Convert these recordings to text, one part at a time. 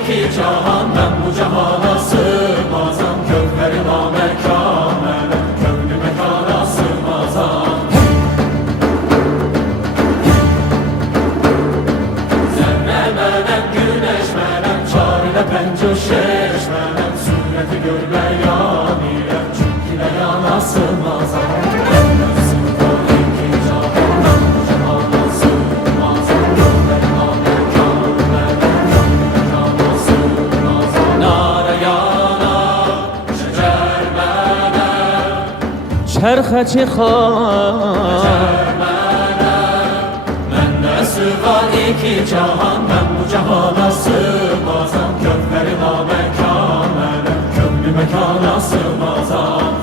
iki cahan, ben bu cahana sığmazam. Kökleri namekâne, köklü mekana sığmazam. Zerre menem, güneş menem, çarine penco şeş menem. Sureti gör beyan ile, çünkü beyana sığmazam. چرخ چخان Mende sığar iki cahan, ben bu cahana sığmazam. Kökleri namekâne, köklü mekana sığmazam.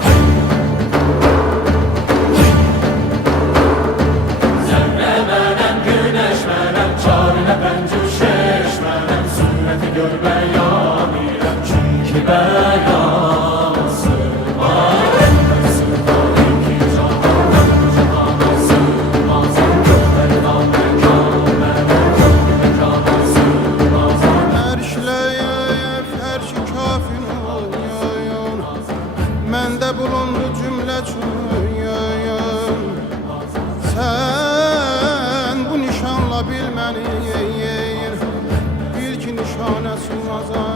Zerre menem, güneş menem, çarine pencu şeş menem. Sureti gör beyan ile, çünkü beyan sığmaz. Məndə bulundu cümlə çün. Sən bu nişanla bil məni, bil ki nişanə sığmazam.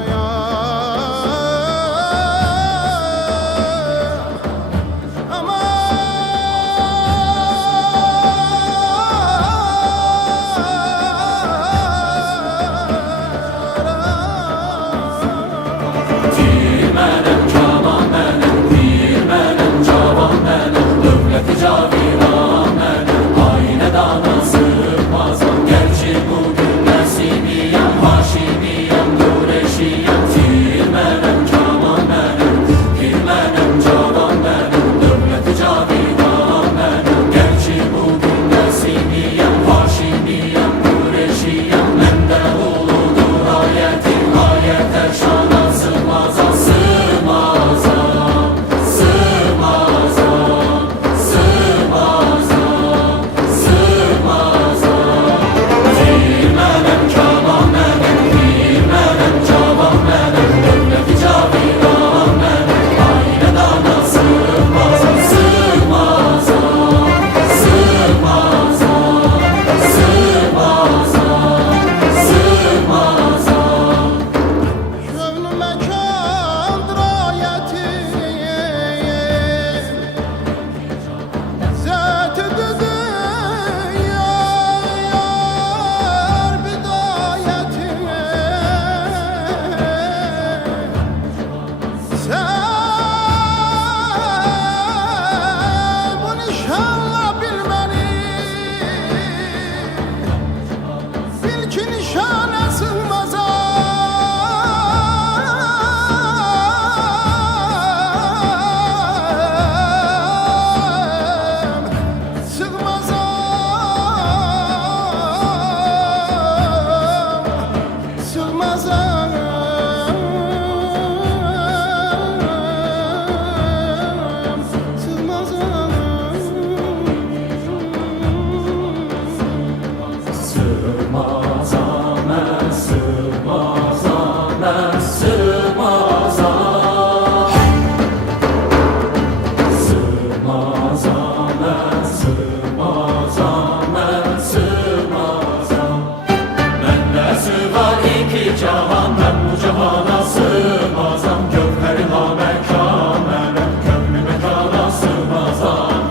Cahan, ben bu cahana sığmazam. Kökleri namekâne, köklü mekana sığmazam.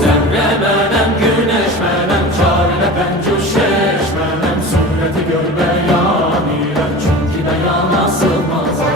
Zerre menem, güneş menem, çarine pencu şeş menem. Sureti gör beyan ile, çünkü beyana sığmazam.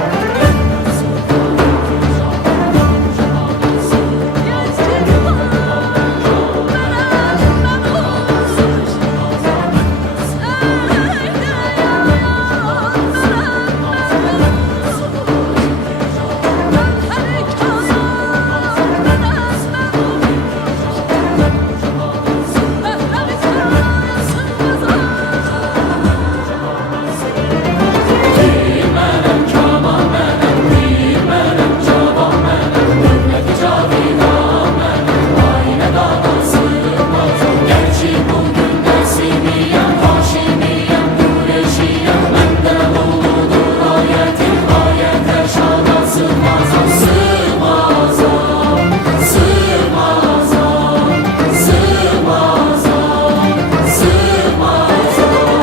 Haşimiyem, Haşimiyem, Kureşiyem. Benden oğludur ayetim, ayete şana sığmazam, sığmazam, sığmazam, sığmazam, sığmazam.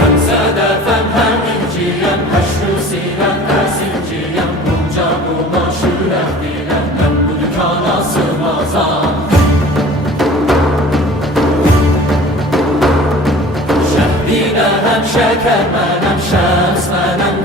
Hem sedefem hem inciyem, heşru sinem ersinciyem. Bunca buma şüref dilem, ben bu dükkana sığmazam. Şehrine hem şeker menem, şems menem,